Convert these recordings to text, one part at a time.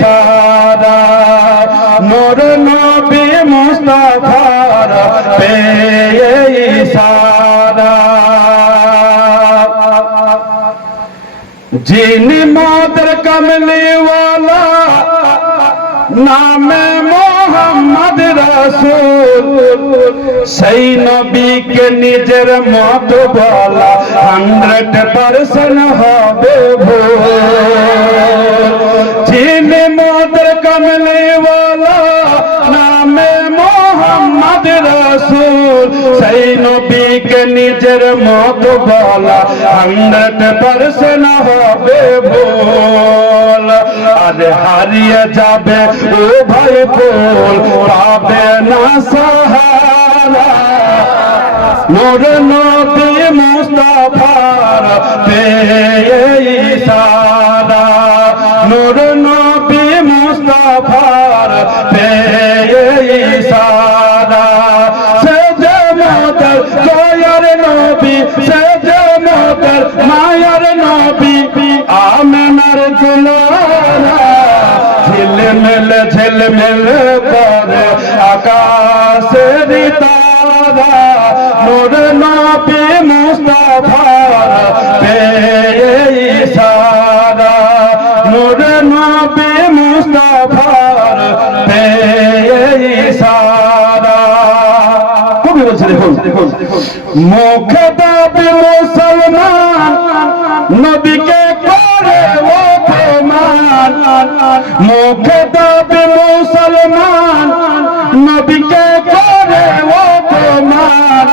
সারা নূর নবী মুস্তাফার পেয়ে সারা যিনি মাদের কমলি ওয়ালা নামে মোহাম্মদ রাসূল, সেই নবীকে নিজের মত বলা হান্ড্রেড পার্সেন্ট হবে ভুল। রাসূল সেই নবীকে নিজের মত বলা হান্ড্রেড পার্সেন্ট হবে ভুল। আর হারিয়ে যাবে ও ভাই ভুল, পাবে না সাহারা। নূর নবী মুস্তাফার পেয়ে ইশারা। নূর নবী, সে যে মোদের মায়ের নবী, আমেনার দুলারা ঝিলমিল ঝিলমিল করে আকাশের তারা। নূর নবী মুস্তাফার বলছে দেখুন। মুখে দাবি মুসলমান, নবীকে করে প্রমাণ মুখে দাবি মুসলমান, নবীকে করে প্রমাণ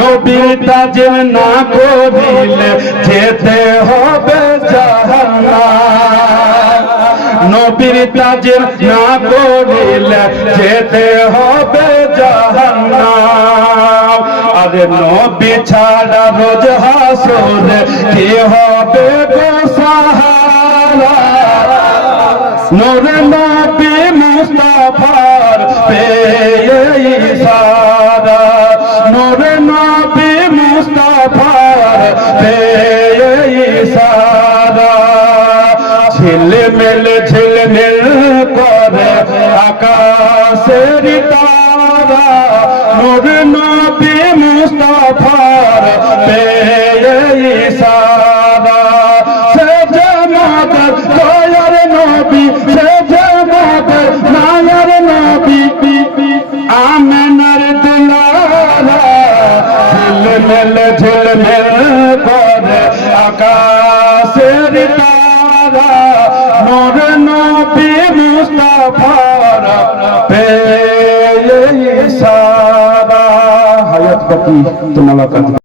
নবীর তাজিম না করিলে যেতে হবে জাহান্নাম। নবীর তাজিম না করিলে যেতে হবে জাহান্নাম। আরে নবী ছাড়া রোজ হাসরে কি হবে গো সাহারা? নূর নবী মুস্তাফার পেয়ে ইশারা। নূর নবী মুস্তাফার পেয়ে ইশারা। ঝিলমিল ঝিলমিল করে আকাশের তারা। নূর নবী ইশারা সে জামাতের দয়ার নবী, সে জামাতের নায়ার নবী। আমেনার দুলারা ঝিলমিল ঝিলমিল করে আকাশের তারা। নূর নবী মুস্তাফার পেয়ে মুলাকাত